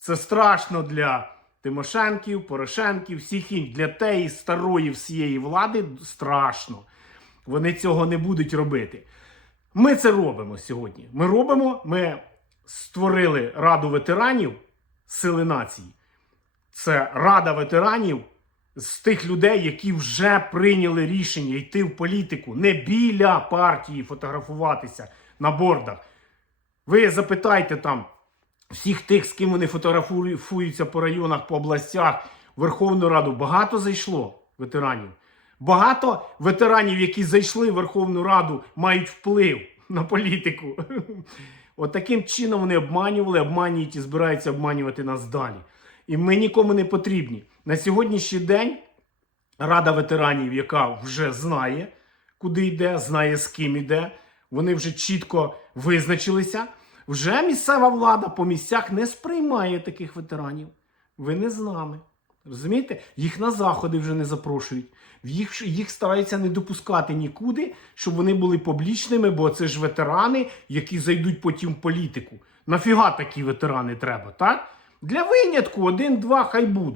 Це страшно для Тимошенків, Порошенків, всіх інших. Для тієї старої всієї влади страшно. Вони цього не будуть робити. Ми це робимо сьогодні. Ми робимо, ми створили Раду ветеранів Сили нації. Це Рада ветеранів з тих людей, які вже прийняли рішення йти в політику, не біля партії фотографуватися на бордах. Ви запитайте там всіх тих, з ким вони фотографуються по районах, по областях, в Верховну Раду. Багато зайшло ветеранів. Багато ветеранів, які зайшли в Верховну Раду, мають вплив на політику. От таким чином вони обманювали, обманюють і збираються обманювати нас далі. І ми нікому не потрібні. На сьогоднішній день Рада ветеранів, яка вже знає, куди йде, знає з ким йде, вони вже чітко визначилися. Вже місцева влада по місцях не сприймає таких ветеранів. Ви не з нами. Розумієте? Їх на заходи вже не запрошують. Їх, їх стараються не допускати нікуди, щоб вони були публічними, бо це ж ветерани, які зайдуть потім в політику. Нафіга такі ветерани треба, так? Для винятку один-два хай буде.